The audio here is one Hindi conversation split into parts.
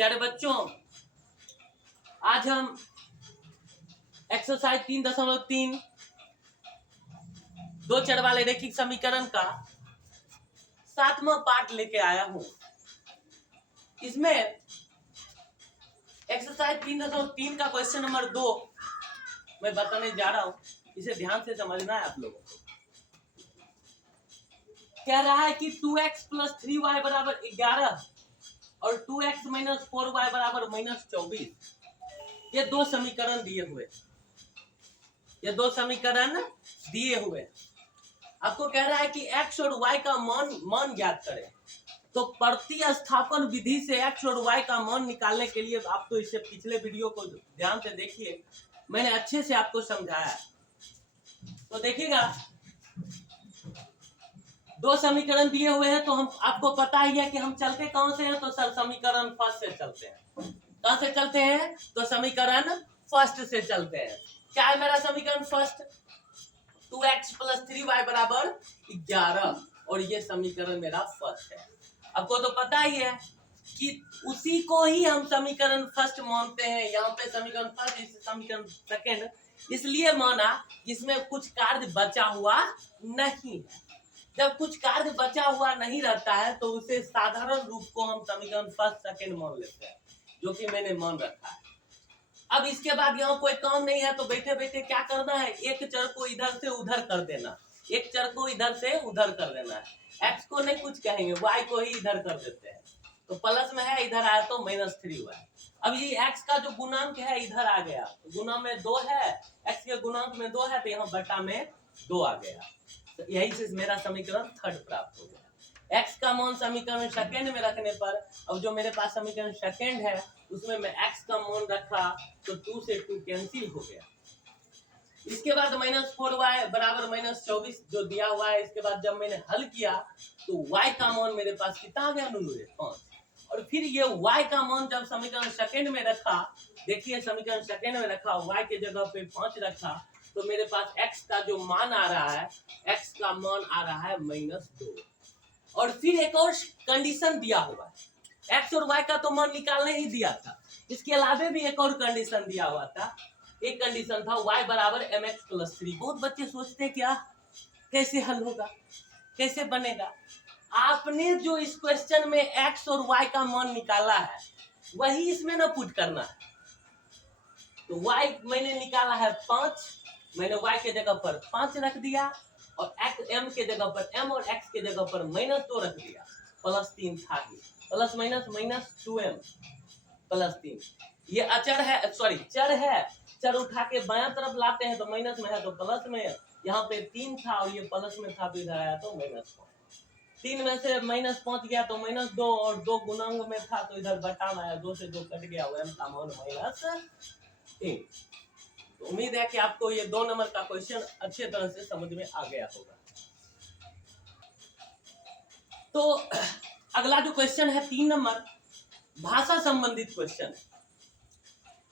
प्यारे बच्चों, आज हम एक्सरसाइज 3.3 दो चर वाले रैखिक समीकरण का 7वां पार्ट लेके आया हूं। इसमें एक्सरसाइज 3.3 का क्वेश्चन नंबर 2 मैं बताने जा रहा हूं। इसे ध्यान से समझना है आप लोगों को। कह रहा है कि 2x + 3y = 11 और 2x - 4y = -24। ये दो समीकरण दिए हुए आपको कह रहा है कि x और y का मान ज्ञात करें। तो प्रतिस्थापन विधि से x और y का मान निकालने के लिए आप तो इससे पिछले वीडियो को ध्यान से देखिए, मैंने अच्छे से आपको समझाया। तो देखिएगा, दो समीकरण दिए हुए हैं। तो हम आपको पता ही है कि हम चलते कौन से हैं। तो सर समीकरण फर्स्ट से चलते हैं। कहां से चलते हैं? तो समीकरण फर्स्ट से चलते हैं। क्या है मेरा समीकरण फर्स्ट? 2x + 3y = 11 और ये समीकरण मेरा फर्स्ट है। आपको तो पता ही है कि उसी को ही हम समीकरण फर्स्ट मानते हैं। यहाँ पे समीकरण फर्स्ट, इस समीकरण सेकंड इसलिए माना जिसमें कुछ कार्य बचा हुआ नहीं है। जब कुछ कार्य बचा हुआ नहीं रहता है तो उसे साधारण रूप को हम समीकरण फर्स्ट सेकंड मान लेते हैं, जो कि मैंने मान रखा है। अब इसके बाद यहाँ कोई काम नहीं है तो बैठे बैठे क्या करना है? एक चर को इधर से उधर कर देना। एक चर को इधर से उधर कर देना है। x को नहीं कुछ कहेंगे, y को ही इधर कर देते हैं। तो प्लस में है, इधर आया तो -3y। अब ये x का जो गुणांक है इधर आ गया, गुना में 2 है, x के गुणांक में 2 है तो यहाँ बटा में 2 आ गया। तो यही से मेरा समीकरण थर्ड प्राप्त हो गया। x का मान समीकरण सेकंड में रखने पर, अब जो मेरे पास समीकरण सेकंड है उसमें मैं x का मान रखा तो 2 से 2 कैंसिल हो गया। इसके बाद -4y = -24 जो दिया हुआ है। इसके बाद जब मैंने हल किया तो y का मान मेरे पास कितना आ गया? 5। और फिर ये y का मान जब समीकरण सेकंड में रखा, देखिए समीकरण सेकंड में रखा, y के जगह पे 5 रखा तो मेरे पास x का जो मान आ रहा है, x का मान आ रहा है -2। और फिर एक और कंडीशन दिया हुआ है। x और y का तो मान निकालने ही दिया था, इसके अलावा भी एक और कंडीशन दिया हुआ था। एक कंडीशन था y = mx + 3। बहुत बच्चे सोचते हैं क्या कैसे हल होगा, कैसे बनेगा। आपने जो इस क्वेश्चन में x और y का मान निकाला है वही इसमें ना पुट करना है। तो y मैंने निकाला है 5, मैंने y के जगह पर 5 रख दिया और m के जगह पर m और x के जगह पर -2 रख दिया। +3 था ही, प्लस माइनस -2m + 3। ये अचर है, सॉरी चर है। चर उठा के बायां तरफ लाते हैं तो माइनस में है तो प्लस में है। यहाँ पे 3 था और ये प्लस में था तो इधर आया तो -5। 3 में से -5 गया तो -2 और 2 गुणांक में था तो इधर बटा में आया। 2 से 2 कट गया, m का मान -3। तो उम्मीद है कि आपको ये 2 नंबर का क्वेश्चन अच्छे तरह से समझ में आ गया होगा। तो अगला जो क्वेश्चन है 3 नंबर, भाषा संबंधित क्वेश्चन है।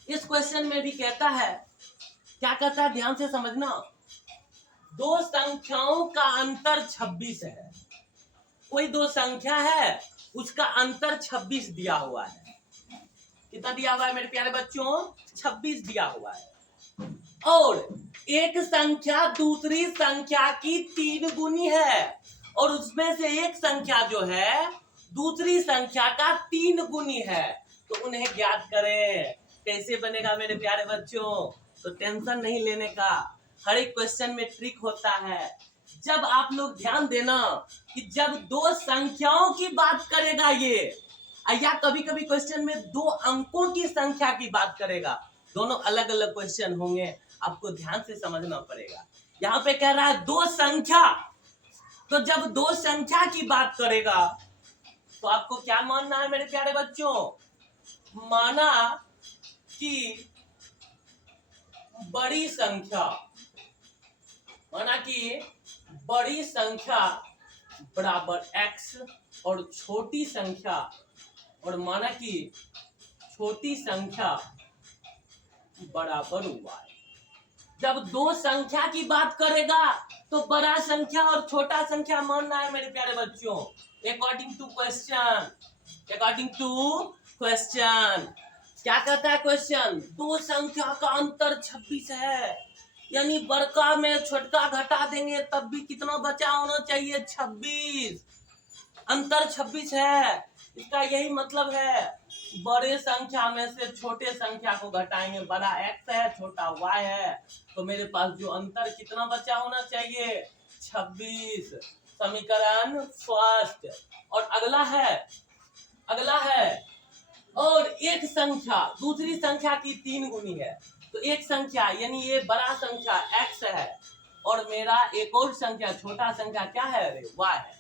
इस क्वेश्चन में भी कहता है, क्या कहता है ध्यान से समझना। दो संख्याओं का अंतर 26 है। कोई दो संख्या है, उसका अंतर 26 दिया हुआ है। कितना दिया हुआ है मेरे प्यारे बच्चों? 26 दिया हुआ है। और एक संख्या दूसरी संख्या की 3 गुनी है और उसमें से एक संख्या जो है दूसरी संख्या का 3 गुनी है। तो उन्हें ज्ञात करें। कैसे बनेगा मेरे प्यारे बच्चों? तो टेंशन नहीं लेने का, हर एक क्वेश्चन में ट्रिक होता है। जब आप लोग ध्यान देना कि जब दो संख्याओं की बात करेगा ये, या कभी कभी क्वेश्चन में 2 अंकों की संख्या की बात करेगा, दोनों अलग अलग क्वेश्चन होंगे, आपको ध्यान से समझना पड़ेगा। यहाँ पे कह रहा है 2 संख्या, तो जब 2 संख्या की बात करेगा तो आपको क्या मानना है मेरे प्यारे बच्चों? माना कि बड़ी संख्या, माना कि बड़ी संख्या बराबर x और छोटी संख्या, और माना कि छोटी संख्या बराबर y। जब 2 संख्या की बात करेगा तो बड़ा संख्या और छोटा संख्या मानना है मेरे प्यारे बच्चों। अकॉर्डिंग टू क्वेश्चन क्या कहता है क्वेश्चन? दो संख्या का अंतर 26 है, यानी बड़का में छोटका घटा देंगे तब भी कितना बचा होना चाहिए? 26। अंतर 26 है, इसका यही मतलब है बड़े संख्या में से छोटे संख्या को घटाएंगे। बड़ा x है, छोटा y है, तो मेरे पास जो अंतर कितना बचा होना चाहिए? 26। समीकरण फर्स्ट। और अगला है और एक संख्या दूसरी संख्या की 3 गुनी है, तो एक संख्या यानी ये बड़ा संख्या x है और मेरा एक और संख्या छोटा संख्या क्या है? अरे y है।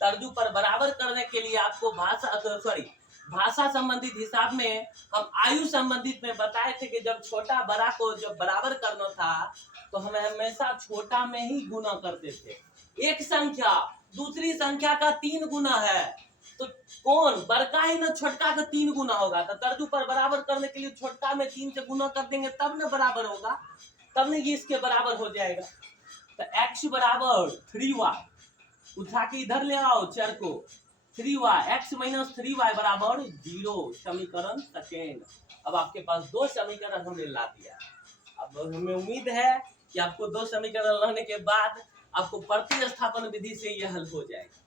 तर्जु पर बराबर करने के लिए आपको भाषा संबंधित हिसाब में हम आयु संबंधित में बताए थे कि जब छोटा बड़ा को जब बराबर करना था तो हम हमेशा छोटा में ही गुना करते थे। एक संख्या दूसरी संख्या का 3 गुना है, तो कौन बड़का ही ना छोटका का 3 गुना होगा। तो तर्जु पर बराबर करने के लिए छोटका में 3 से गुना कर देंगे तब ना बराबर होगा, तब नहीं ये इसके बराबर हो जाएगा। तो x बराबर 3y उठा के इधर ले आओ चर को, 3y x माइनस 3y बराबर 0। समीकरण सेकेंड। अब आपके पास दो समीकरण हमने ला दिया। अब हमें उम्मीद है कि आपको दो समीकरण लाने के बाद आपको प्रतिस्थापन विधि से यह हल हो जाएगा,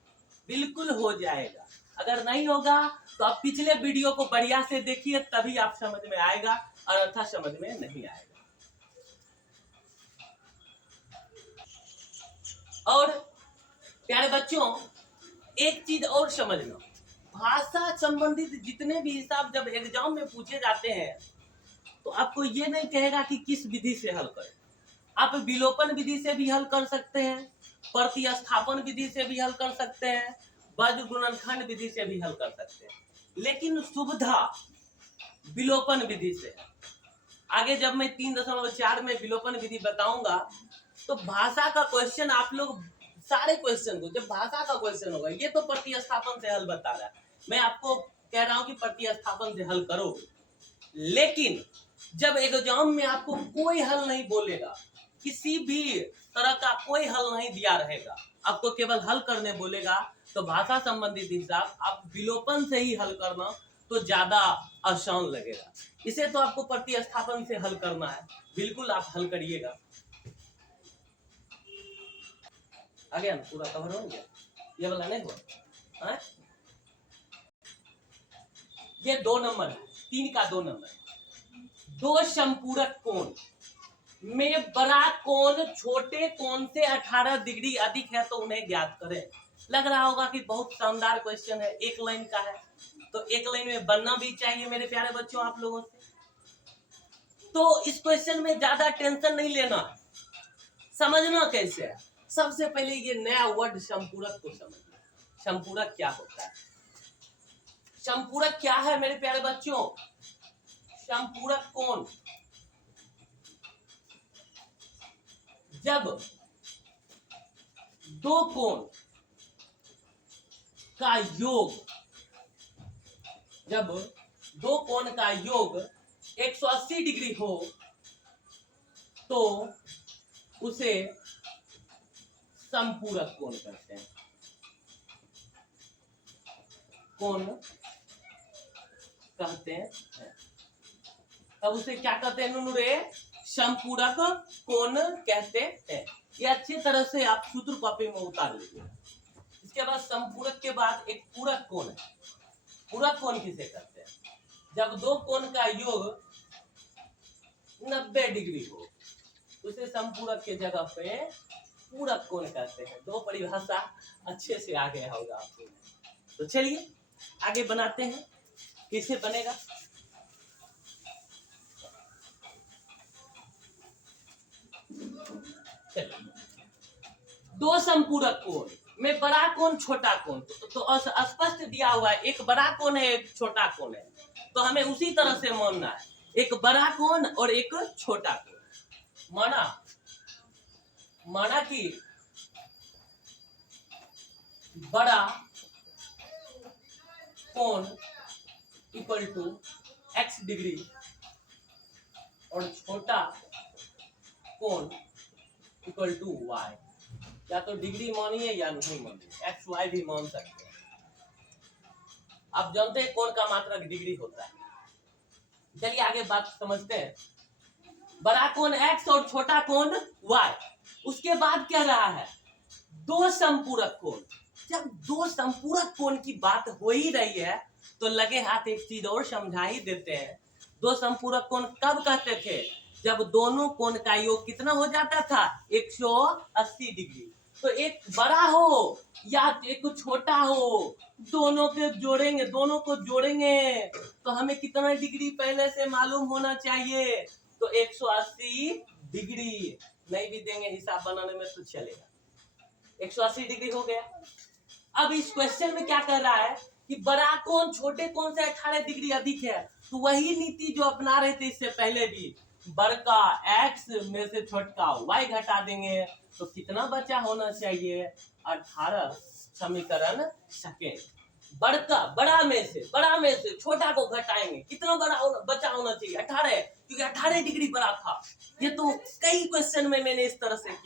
बिल्कुल हो जाएगा। अगर नहीं होगा तो आप पिछले वीडियो को बढ़िया से देखिए, तभी आप समझ में आएगा, अन्यथा समझ में नहीं आएगा। और प्यारे बच्चों एक चीज और समझना, भाषा संबंधित जितने भी हिसाब जब एग्जाम में पूछे जाते हैं तो आपको ये नहीं कहेगा कि किस विधि से हल करें। आप विलोपन विधि से भी हल कर सकते हैं, प्रतिस्थापन विधि से भी हल कर सकते हैं, वज्र गुणनखंड विधि से भी हल कर सकते हैं, लेकिन सुविधा विलोपन विधि से है। आगे जब मैं 3.4 में विलोपन विधि बताऊंगा तो भाषा का क्वेश्चन आप लोग सारे क्वेश्चन को, जब भाषा का क्वेश्चन होगा, ये तो प्रतिस्थापन से हल बता रहा है, मैं आपको कह रहा हूं कि प्रतिस्थापन से हल करो, लेकिन जब एग्जाम में आपको कोई हल नहीं बोलेगा, किसी भी तरह का कोई हल नहीं दिया रहेगा, आपको केवल हल करने बोलेगा, तो भाषा संबंधित हिसाब आप विलोपन से ही हल करना तो ज्यादा आसान लगेगा। इसे तो आपको प्रतिस्थापन से हल करना है, बिल्कुल आप हल करिएगा। आ गया ना, पूरा कवर हो गया, ये वाला नहीं हुआ है? ये 2 नंबर है, 3 का 2 नंबर। दो संपूरक कोण में बड़ा कोण छोटे कोण से 18 डिग्री अधिक है तो उन्हें ज्ञात करें। लग रहा होगा कि बहुत शानदार क्वेश्चन है, एक लाइन का है, तो एक लाइन में बनना भी चाहिए मेरे प्यारे बच्चों आप लोगों से। तो इस क्वेश्चन में ज्यादा टेंशन नहीं लेना है, समझना कैसे है। सबसे पहले ये नया वर्ड संपूरक को समझना। संपूरक क्या होता है? संपूरक क्या है मेरे प्यारे बच्चों? संपूरक कोण जब दो कोण का योग, जब दो कोण का योग 180 डिग्री हो तो उसे संपूरक कोण कहते हैं। कोण कहते हैं, तब उसे क्या कहते हैं नुनुरे? संपूरक कोण कहते हैं। ये अच्छी तरह से आप सूत्र कॉपी में उतार लीजिए। इसके बाद संपूरक के बाद एक पूरक कोण है। पूरक कोण किसे कहते हैं? जब दो कोण का योग 90 डिग्री हो उसे संपूरक के जगह पे पूरक कोण कहते हैं। दो परिभाषा अच्छे से आ गया होगा आपको। तो चलिए आगे बनाते हैं, कैसे बनेगा। दो संपूरक कोण में बड़ा कोण छोटा कोण तो स्पष्ट दिया हुआ है, एक बड़ा कोण है एक छोटा कोण है, तो हमें उसी तरह से मानना है, एक बड़ा कोण और एक छोटा कोण। माना कि बड़ा कोण इक्वल टू x डिग्री और छोटा कोण इक्वल टू y। या तो डिग्री मानिए या नहीं मानिए, x y भी मान सकते हैं। आप जानते हैं कोण का मात्रक डिग्री होता है। चलिए आगे बात समझते हैं। बड़ा कोण x और छोटा कोण y। उसके बाद कह रहा है दो समपूरक कोण। जब दो समपूरक कोण की बात हो ही रही है तो लगे हाथ एक चीज और समझा ही देते हैं। दो समपूरक कोण कब कहते थे? जब दोनों कोण का योग कितना हो जाता था? 180 डिग्री। तो एक बड़ा हो या एक छोटा हो, दोनों को जोड़ेंगे तो हमें कितना डिग्री पहले से मालूम होना चाहिए। तो 180 डिग्री। नहीं भी देंगे हिसाब बनाने में तो चलेगा। 180 डिग्री हो गया। अब इस क्वेश्चन में क्या कर रहा है कि बड़ा कोण छोटे कोण से 18 डिग्री अधिक है। तो वही नीति जो अपना रहे थे इससे पहले भी, बड़का x में से छोटका y घटा देंगे तो कितना बचा होना चाहिए? 18 समीकरण सेकेंड। बड़ा में से छोटा को घटाएंगे, कितना बचा होना चाहिए? 18, क्योंकि 18 डिग्री बड़ा था। ये तो कई क्वेश्चन में मैंने इस तरह से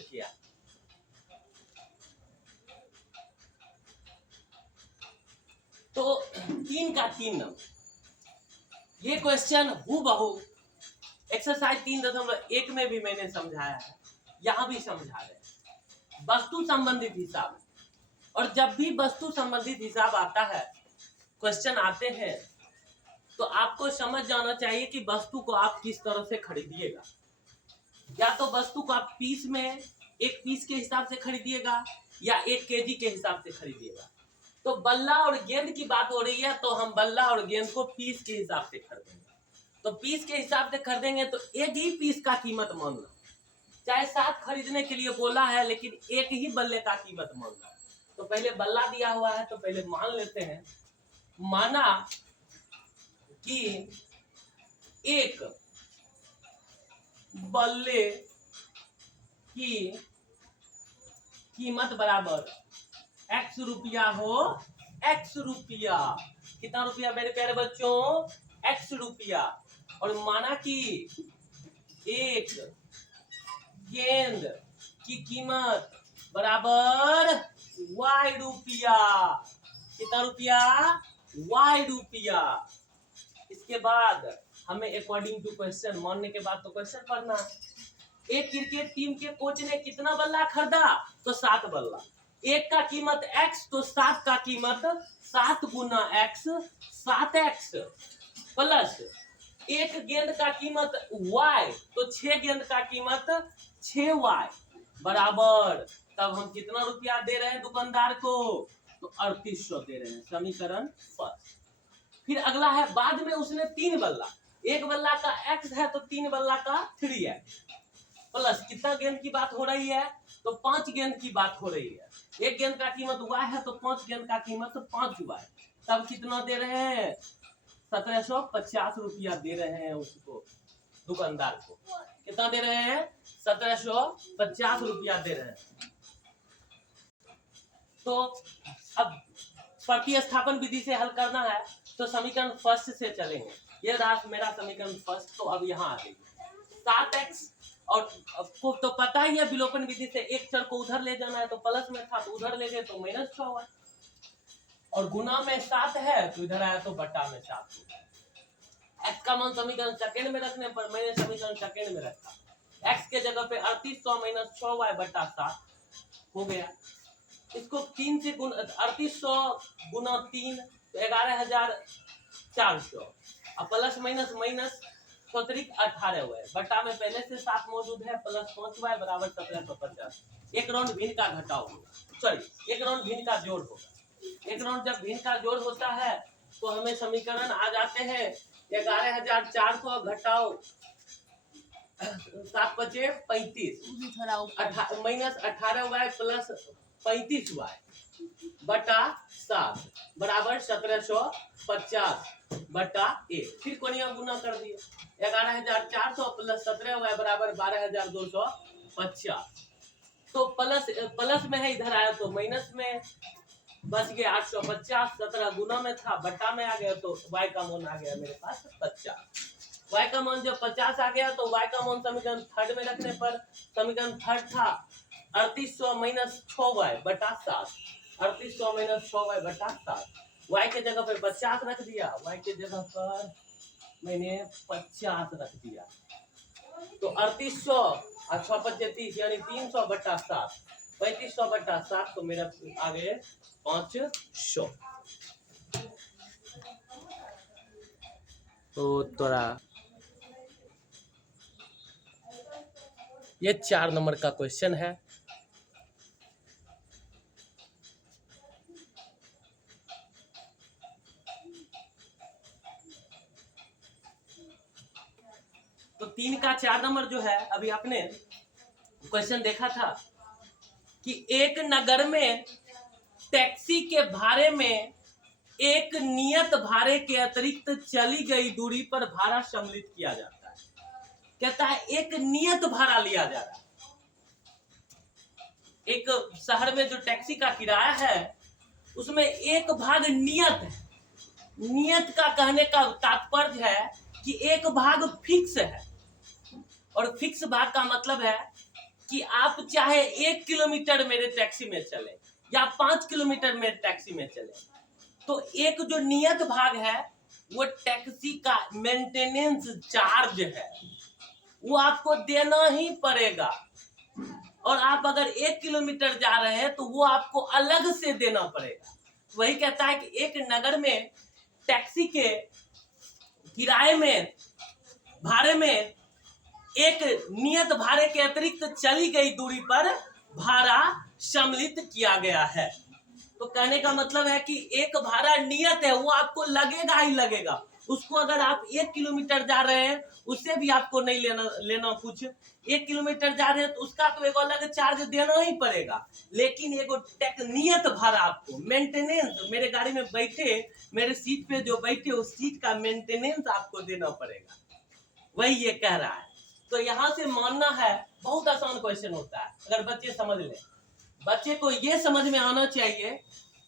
किया। तो 3 का 3 नंबर ये क्वेश्चन हूबहू एक्सरसाइज 3.1 में भी मैंने समझाया है, यहां भी समझा रहे। वस्तु संबंधित हिसाब। और जब भी वस्तु संबंधित हिसाब आता है, क्वेश्चन आते हैं, तो आपको समझ जाना चाहिए कि वस्तु को आप किस तरह से खरीदिएगा। या तो वस्तु को आप पीस में, एक पीस के हिसाब से खरीदिएगा या 1 केजी के हिसाब से खरीदिएगा। तो बल्ला और गेंद की बात हो रही है तो हम बल्ला और गेंद को पीस के हिसाब से खरीदेंगे। तो पीस के हिसाब से खरीदेंगे तो एक ही पीस का कीमत मानना। चाहे 7 खरीदने के लिए बोला है लेकिन एक ही बल्ले का कीमत मानना। तो पहले बल्ला दिया हुआ है तो पहले मान लेते हैं। माना कि एक बल्ले की कीमत बराबर x रुपया हो। x रुपया, कितना रुपया मेरे प्यारे बच्चों? x रुपया। और माना कि एक गेंद की कीमत बराबर y रुपया। कितना रुपया? y रुपया। इसके बाद हमें अकॉर्डिंग टू क्वेश्चन, मानने के बाद तो क्वेश्चन पढ़ना। एक क्रिकेट टीम के कोच ने कितना बल्ला खरीदा? तो 7 बल्ला। एक का कीमत x तो 7 का कीमत 7 गुना x 7x प्लस एक गेंद का कीमत y तो 6 गेंद का कीमत 6y बराबर। तब हम कितना रुपया दे रहे हैं दुकानदार को? तो 3800 दे रहे हैं। समीकरण फर्स्ट। फिर अगला है, बाद में उसने 3 बल्ला, एक बल्ला का x है तो 3 बल्ला का 3x प्लस कितना गेंद की बात हो रही है? तो 5 गेंद की बात हो रही है। एक गेंद का कीमत y है तो 5 गेंद का कीमत 5y। तब कितना दे रहे हैं? 1750 रुपया दे रहे हैं उसको, दुकानदार को। कितना दे रहे हैं? 1750 रुपया दे रहे हैं। तो अब प्रतिस्थापन विधि से हल करना है तो समीकरण फर्स्ट से चलेंगे। ये रहा मेरा समीकरण फर्स्ट। तो अब यहाँ आ गई 7x और आपको तो पता ही है विलोपन विधि से एक चर को उधर ले जाना है, तो प्लस में था तो उधर ले गए तो -6 हुआ। और गुना में 7 है तो इधर आया तो बटा में 7। x का मान समीकरण सेकंड में रखने पर मैंने समीकरण सेकंड में रखा। x के जगह पे 3800 - 6y बटा 7 हो गया। इसको 3 से 3800 गुना 3 तो 11400 और प्लस माइनस माइनस सौतरिक 18 हुए बटा में पहले से 7 मौजूद है प्लस 5y बराबर 1750। एक राउंड भिन्न का घटाव होगा, सॉरी एक राउंड भिन्न का जोड़ होगा। एक राउंड जब भिन्न का जोड़ होता है तो हमें समीकरण आ जाते हैं 11400 घटाओ 7 बचे 35 माइनस 18y प्लस 35y बटा 7 बराबर 1750 बटा 1। फिर कोनिया गुना कर दिए 11400 प्लस 17y बराबर 12250। तो प्लस में है, इधर आया तो माइनस में बच गया 850। 17 गुना में था बटा में आ गया तो y का मान आ गया मेरे पास 50। y का मान जब 50 आ गया तो y का मान समीकरण थर्ड में रखने पर समीकरण थर्ड था 3800 - 6y बटा 7 3800 माइनस 100/7। y के जगह पे 50 रख दिया, y के जगह पर मैंने 50 रख दिया। तो 3800 और 6 × 30 यानी 300/7, 3500/7 तो मेरा आ गए 500। तो थोड़ा ये 4 नंबर का क्वेश्चन है। तो 3 का 4 नंबर जो है, अभी आपने क्वेश्चन देखा था कि एक नगर में टैक्सी के भाड़े में एक नियत भाड़े के अतिरिक्त चली गई दूरी पर भाड़ा सम्मिलित किया जाता है। कहता है एक नियत भाड़ा लिया जा रहा है। एक शहर में जो टैक्सी का किराया है उसमें एक भाग नियत है। नियत का कहने का तात्पर्य है कि एक भाग फिक्स है, और फिक्स भाग का मतलब है कि आप चाहे 1 किलोमीटर मेरे टैक्सी में चले या 5 किलोमीटर मेरे टैक्सी में चले, तो एक जो नियत भाग है वो टैक्सी का मेंटेनेंस चार्ज है, वो आपको देना ही पड़ेगा। और आप अगर 1 किलोमीटर जा रहे हैं तो वो आपको अलग से देना पड़ेगा। वही कहता है कि एक नगर में टैक्सी के किराए में भाड़े में एक नियत भाड़े के अतिरिक्त चली गई दूरी पर भाड़ा सम्मिलित किया गया है। तो कहने का मतलब है कि एक भाड़ा नियत है, वो आपको लगेगा ही लगेगा। उसको अगर आप 1 किलोमीटर जा रहे हैं उससे भी आपको नहीं लेना कुछ। 1 किलोमीटर जा रहे हैं तो उसका तो एक अलग चार्ज देना ही पड़ेगा, लेकिन एगो नियत भाड़ा आपको मेंटेनेंस, मेरे गाड़ी में बैठे, मेरे सीट पे जो बैठे उस सीट का मेंटेनेंस आपको देना पड़ेगा। वही ये कह रहा है। तो यहाँ से मानना है, बहुत आसान क्वेश्चन होता है अगर बच्चे समझ ले। बच्चे को ये समझ में आना चाहिए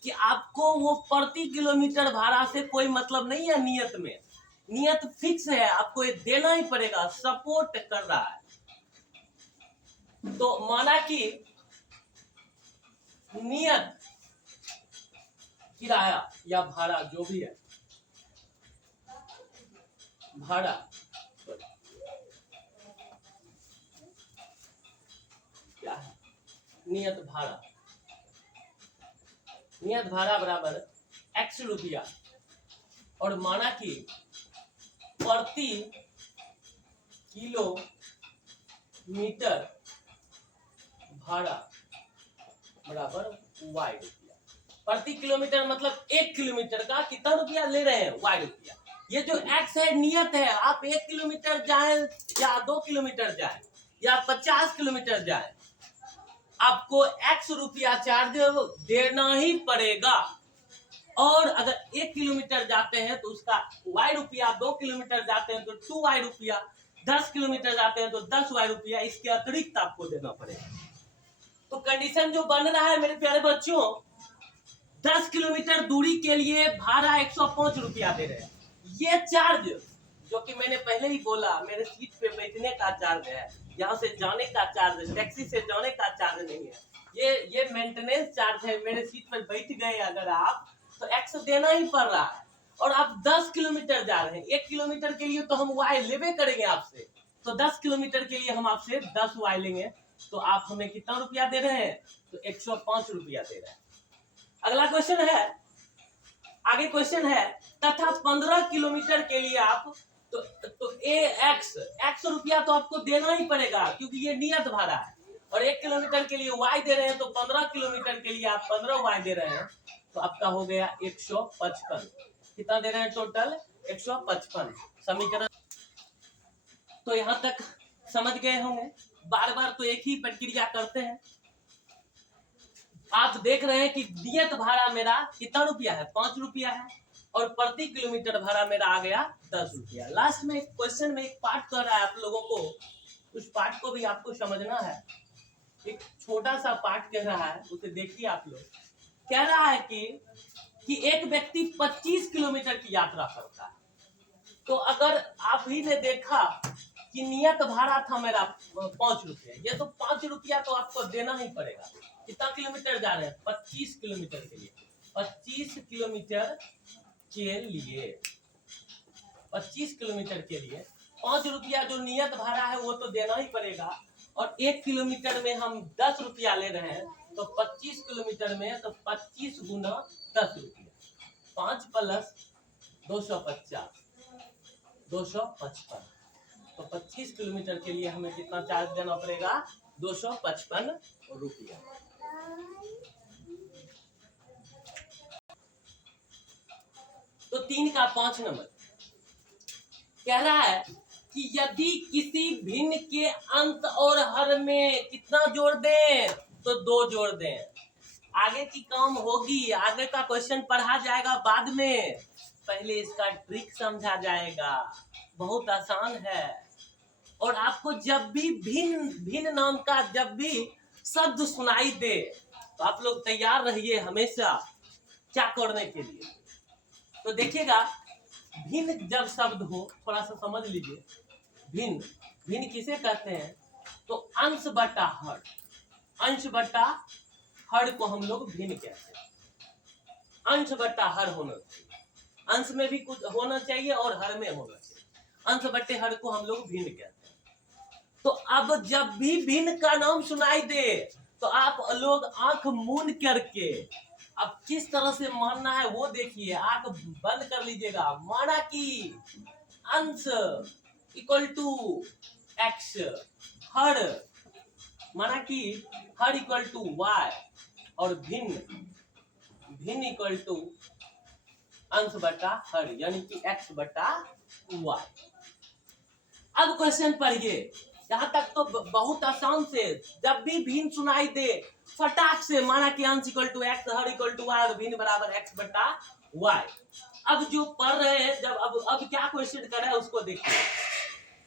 कि आपको वो प्रति किलोमीटर भाड़ा से कोई मतलब नहीं है। नियत में नियत फिक्स है, आपको ये देना ही पड़ेगा, सपोर्ट कर रहा है। तो माना कि नियत किराया या भाड़ा जो भी है, भाड़ा क्या है, नियत भाड़ा, नियत भाड़ा बराबर x रुपया, और माना कि प्रति किलोमीटर भाड़ा बराबर y रुपया। प्रति किलोमीटर मतलब 1 किलोमीटर का कितना रुपया ले रहे हैं, y रुपया। ये जो x है नियत है, आप 1 किलोमीटर जाए या 2 किलोमीटर जाए या 50 किलोमीटर जाए, आपको x रुपया चार्ज देना ही पड़ेगा। और अगर 1 किलोमीटर जाते हैं तो उसका y रुपया, 2 किलोमीटर जाते हैं तो 2y रुपया, 10 किलोमीटर जाते हैं तो 10y रुपया, इसके अतिरिक्त आपको देना पड़ेगा। तो कंडीशन जो बन रहा है मेरे प्यारे बच्चों, 10 किलोमीटर दूरी के लिए भाड़ा 105 रुपया दे रहे हैं। ये चार्ज जो कि मैंने पहले ही बोला, मेरे सीट पे बैठने का चार्ज है, यहाँ से जाने का चार्ज है, टैक्सी से जाने का चार्ज नहीं है। ये मेंटेनेंस चार्ज है। मेरे सीट पर बैठ गए अगर आप तो एक्स देना ही पड़ रहा है। और आप 10 किलोमीटर जा रहे हैं, 1 किलोमीटर के लिए तो हम वाई लेवे करेंगे आपसे, तो 10 किलोमीटर के लिए हम आपसे 10 वाई लेंगे, तो आप हमें कितना रुपया दे रहे हैं, तो 105 रुपया दे रहे हैं। अगला क्वेश्चन है, आगे क्वेश्चन है, तथा 15 किलोमीटर के लिए आप तो एक्स रुपया तो आपको देना ही पड़ेगा क्योंकि ये नियत भाड़ा है। और 1 किलोमीटर के लिए वाई दे रहे हैं, तो 15 किलोमीटर के लिए आप 15 वाई दे रहे हैं, तो आपका हो गया 155। कितना दे रहे हैं टोटल, 155 समीकरण। तो यहां तक समझ गए होंगे। बार बार तो एक ही प्रक्रिया करते हैं। आप देख रहे हैं कि नियत भाड़ा मेरा कितना रुपया है, 5 रुपया है, और प्रति किलोमीटर भाड़ा मेरा आ गया 10 रुपया। लास्ट में एक क्वेश्चन में एक पार्ट कर रहा है आप लोगों को, उस पार्ट को भी आपको समझना है। एक छोटा सा पार्ट कह रहा है, उसे देखिए आप लोग। कह रहा है कि एक व्यक्ति 25 किलोमीटर की यात्रा करता है। तो अगर आप ही ने देखा कि नियत भाड़ा था मेरा 5 रुपये, ये तो 5 रुपया तो आपको देना ही पड़ेगा। कितना किलोमीटर जा रहे हैं? 25 किलोमीटर के लिए। 25 किलोमीटर के लिए 25 किलोमीटर के लिए 5 रुपया जो नियत भाड़ा है वो तो देना ही पड़ेगा। और 1 किलोमीटर में हम 10 रुपया ले रहे हैं, तो 25 किलोमीटर में तो 25 गुना 10 रुपया, 5 प्लस 250, 255। तो 25 किलोमीटर के लिए हमें कितना चार्ज देना पड़ेगा? 255 रुपया। तो 3 का 5 नंबर कह रहा है कि यदि किसी भिन्न के अंश और हर में कितना जोड़ दें? तो 2 जोड़ दें। आगे की काम होगी, आगे का क्वेश्चन पढ़ा जाएगा बाद में, पहले इसका ट्रिक समझा जाएगा। बहुत आसान है। और आपको जब भी भिन्न भिन्न नाम का जब भी शब्द सुनाई दे तो आप लोग तैयार रहिए हमेशा क्या करने के लिए। तो देखिएगा, भिन्न जब शब्द हो, थोड़ा सा समझ लीजिए। भिन्न भिन्न किसे कहते हैं? तो अंश बटा हर, अंश बटा हर को हम लोग भिन्न कहते हैं। अंश बटा हर होना चाहिए, अंश में भी कुछ होना चाहिए और हर में होना चाहिए। अंश बटे हर को हम लोग भिन्न कहते हैं। तो अब जब भी भिन्न का नाम सुनाई दे तो आप लोग आंख मूंद करके अब किस तरह से मानना है वो देखिए। आंख बंद कर लीजिएगा। माना कि अंश इक्वल टू एक्स, हर माना कि हर इक्वल टू वाई, और भिन्न भिन्न इक्वल टू अंश बटा हर, यानी कि एक्स बटा वाई। अब क्वेश्चन पढ़िए, यहाँ तक तो बहुत आसान से। जब भी भिन्न सुनाई दे फटाक से माना कि अंश इक्वल टू एक्स, हर इक्वल टू वाई और भिन्न बराबर एक्स बटा वाई। अब जो पढ़ रहे हैं, जब अब क्या क्वेश्चन कर रहा है उसको देखिए।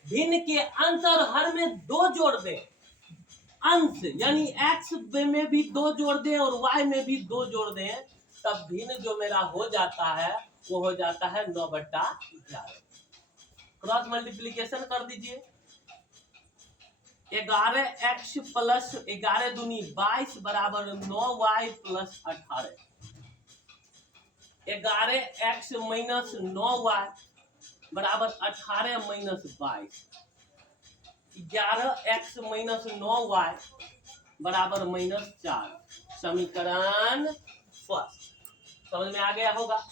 भिन्न के अंश और हर में 2 जोड़ दें। अंश यानी एक्स में भी 2 जोड़ दें और वाई में भी 2 जोड़ दें, तब भिन्न जो मेरा हो जाता है वो हो जाता है 9/11। क्रॉस मल्टीप्लीकेशन कर दीजिए। 11x प्लस 11 दूनी 22 बराबर 9y plus 18। 11x minus 9y बराबर 18 माइनस 22। 11x माइनस 9y बराबर माइनस 4। समीकरण फर्स्ट समझ में आ गया होगा।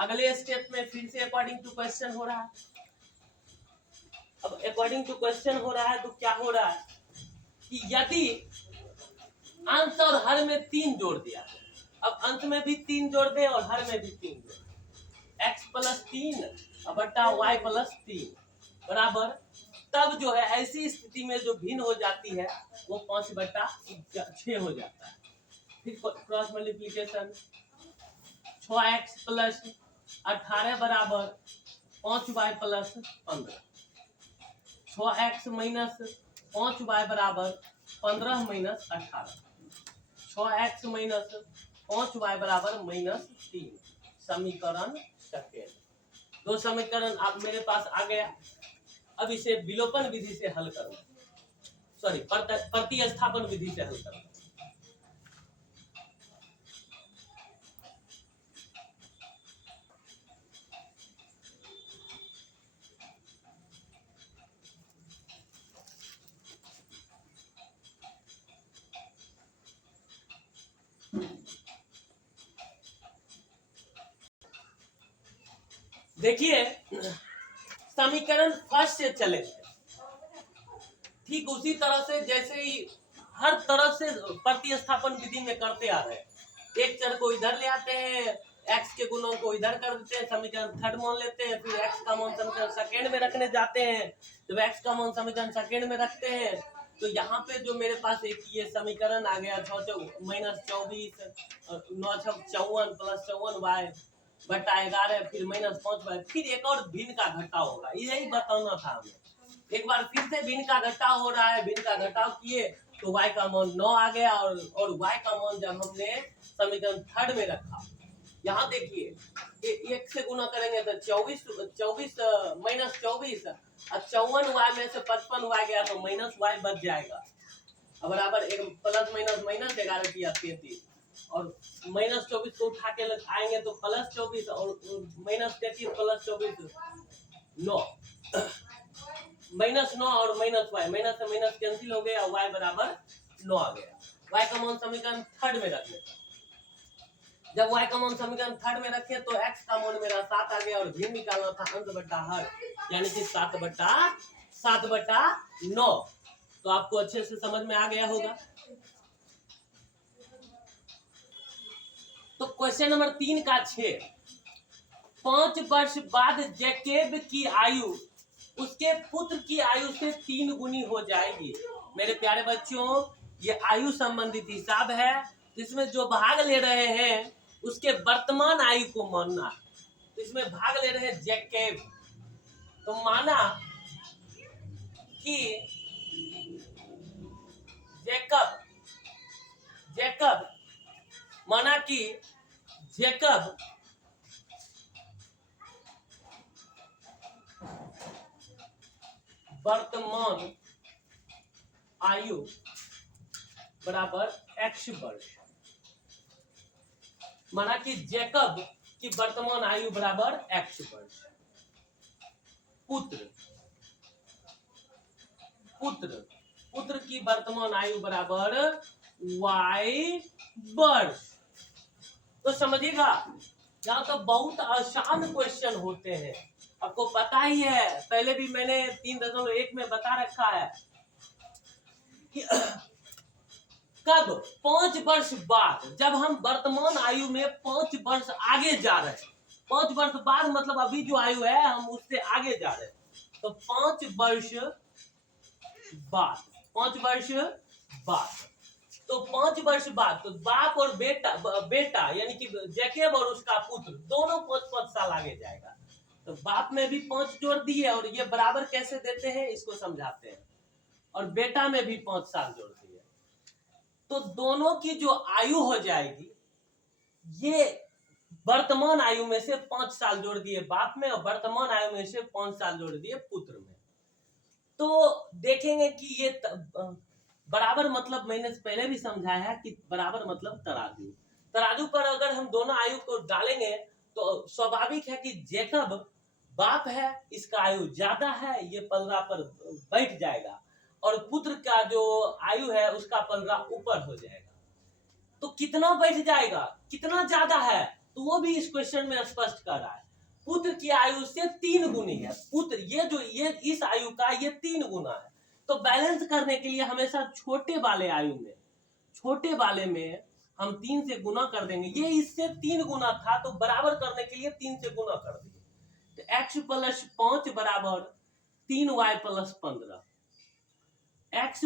अगले स्टेप में फिर से अकॉर्डिंग टू क्वेश्चन हो रहा है। अब अकॉर्डिंग टू क्वेश्चन हो रहा है तो क्या हो रहा है कि यदि अंश और हर में 3 जोड़ दिया, अब अंश में भी 3 जोड़ दे और हर में भी 3 जोड़ दे, x प्लस 3 बटा y प्लस 3 बराबर, तब जो है ऐसी स्थिति में जो भिन्न हो जाती है वो 5/6 हो जाता है। फिर क्रॉस मल्टीप्लीकेशन, 6x प्लस 18 बराबर 5y plus 15। 6x minus 5y बराबर 15 माइनस 18। 6x माइनस 5y बराबर माइनस 3। समीकरण सेकेंड। 2 समीकरण आप मेरे पास आ गया। अब इसे विलोपन विधि से हल करना, सॉरी प्रतिस्थापन विधि से हल करना। देखिए, समीकरण फर्स्ट से चले ठीक उसी तरह से जैसे ही हर तरह से प्रतिस्थापन विधि में करते आ रहे हैं। एक चर को इधर ले आते हैं, एक्स के गुणों को इधर कर देते हैं, समीकरण थर्ड मान लेते हैं, फिर एक्स का मान समीकरण सेकेंड में रखने जाते हैं। जब एक्स का मान समीकरण सेकेंड में रखते हैं तो यहाँ पे जो मेरे पास एक ये समीकरण आ गया 6 माइनस 24 9 6 54 प्लस 54y बटा 11 फिर माइनस 5y। फिर एक और भिन्न का घटाव होगा, यही बताना था हमें। एक बार फिर से भिन्न का घटाव हो रहा है। भिन्न का घटाव किए तो y का मान 9 आ गया और y का मान जब हमने समीकरण थर्ड में रखा यहाँ देखिए एक से गुना करेंगे तो 24 माइनस 24 और 54 वाई में से 55 वाई गया तो माइनस वाई बच जाएगा। अब बराबर एक प्लस माइनस माइनस 11 किया 33 और माइनस 24 को उठा के आएंगे तो प्लस 24 और माइनस 33 प्लस 24 9 माइनस 9 और माइनस वाई माइनस से माइनस कैंसिल हो गया, वाई बराबर 9 आ गया। वाई का मान समीकरण थर्ड में रख लेते हैं। जब y का मान समीकरण थर्ड में रखे तो x का मान मेरा 7 आ गया और भी निकालना था अंश बट्टा हर, यानी कि 7/9। तो आपको अच्छे से समझ में आ गया होगा। तो क्वेश्चन नंबर 3 का 6, 5 वर्ष बाद जैकेब की आयु उसके पुत्र की आयु से 3 गुनी हो जाएगी। मेरे प्यारे बच्चों, ये आयु संबंधित हिसाब है, जिसमें जो भाग ले रहे हैं उसके वर्तमान आयु को मानना। तो इसमें भाग ले रहे हैं जैकेब, तो माना कि जैकब माना कि जैकब वर्तमान आयु बराबर x वर्ष। माना कि जैकब की वर्तमान आयु बराबर x वर्ष। पुत्र की वर्तमान आयु बराबर y वर्ष। तो समझिएगा, यहाँ तो बहुत आसान क्वेश्चन होते हैं, आपको पता ही है, पहले भी मैंने 3.1 में बता रखा है कि कब 5 वर्ष बाद, जब हम वर्तमान आयु में 5 वर्ष आगे जा रहे हैं, 5 वर्ष बाद मतलब अभी जो आयु है हम उससे आगे जा रहे हैं, तो 5 वर्ष बाद तो 5 वर्ष बाद तो बाप और बेटा यानी कि जैकेब और उसका पुत्र दोनों 5-5 साल आगे जाएगा। तो बाप में भी 5 जोड़ दिए और ये बराबर कैसे देते हैं इसको समझाते हैं, और बेटा में भी 5 साल जोड़ दिए, तो दोनों की जो आयु हो जाएगी, ये वर्तमान आयु में से 5 साल जोड़ दिए बाप में और वर्तमान आयु में से 5 साल जोड़ दिए पुत्र में। तो देखेंगे कि ये बराबर मतलब मैंने पहले भी समझाया है कि बराबर मतलब तराजू पर अगर हम दोनों आयु को डालेंगे तो स्वाभाविक है कि जैकब बाप है, इसका आयु ज्यादा है, ये पलड़ा पर बैठ जाएगा, और पुत्र का जो आयु है उसका पलड़ा ऊपर हो जाएगा। तो कितना बैठ जाएगा, कितना ज्यादा है, तो वो भी इस क्वेश्चन में स्पष्ट कर रहा है। पुत्र की आयु से 3 गुनी है पुत्र, ये इस आयु का ये 3 गुना है। तो बैलेंस करने के लिए हमेशा छोटे वाले में हम 3 से गुना कर देंगे। ये इससे 3 गुना था तो बराबर करने के लिए 3 से गुना कर दिए, तो x + 5 बराबर 3y + 15, x -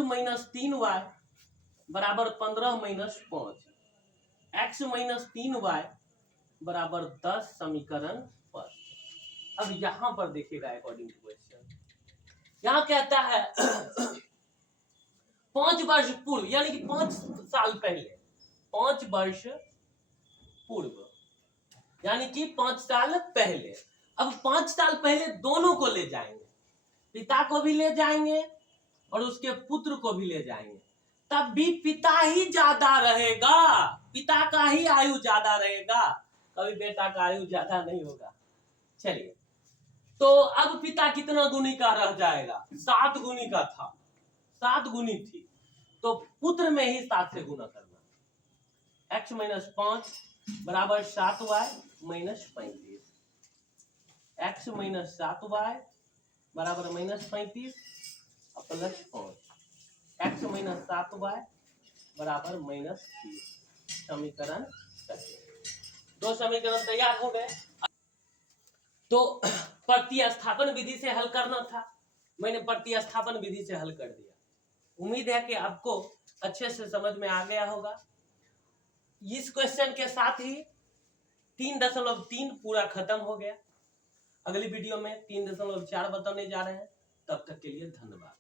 3y बराबर 15 - 5, x - 3y बराबर 10 समीकरण पर। अब यहां पर देखिएगा अकॉर्डिंग टू क्वेश्चन, यहां कहता है 5 वर्ष पूर्व यानी कि 5 साल पहले, 5 वर्ष पूर्व यानी कि 5 साल पहले। अब 5 साल पहले दोनों को ले जाएंगे, पिता को भी ले जाएंगे और उसके पुत्र को भी ले जाएंगे, तब भी पिता ही ज्यादा रहेगा, पिता का ही आयु ज्यादा रहेगा, कभी बेटा का आयु ज्यादा नहीं होगा। चलिए, तो अब पिता कितना गुनी का रह जाएगा, 7 गुनी का था, 7 गुनी थी, तो पुत्र में ही 7 से गुना करना। x - 5 बराबर 7y - 35, x - 7y बराबर -35 और प्लस 5, x - 7y बराबर -30। समीकरण 2 समीकरण तैयार हो गए। तो प्रतिस्थापन विधि से हल करना था, मैंने प्रतिस्थापन विधि से हल कर दिया। उम्मीद है कि आपको अच्छे से समझ में आ गया होगा। इस क्वेश्चन के साथ ही 3.3 पूरा खत्म हो गया। अगली वीडियो में 3.4 बताने जा रहे हैं। तब तक के लिए धन्यवाद।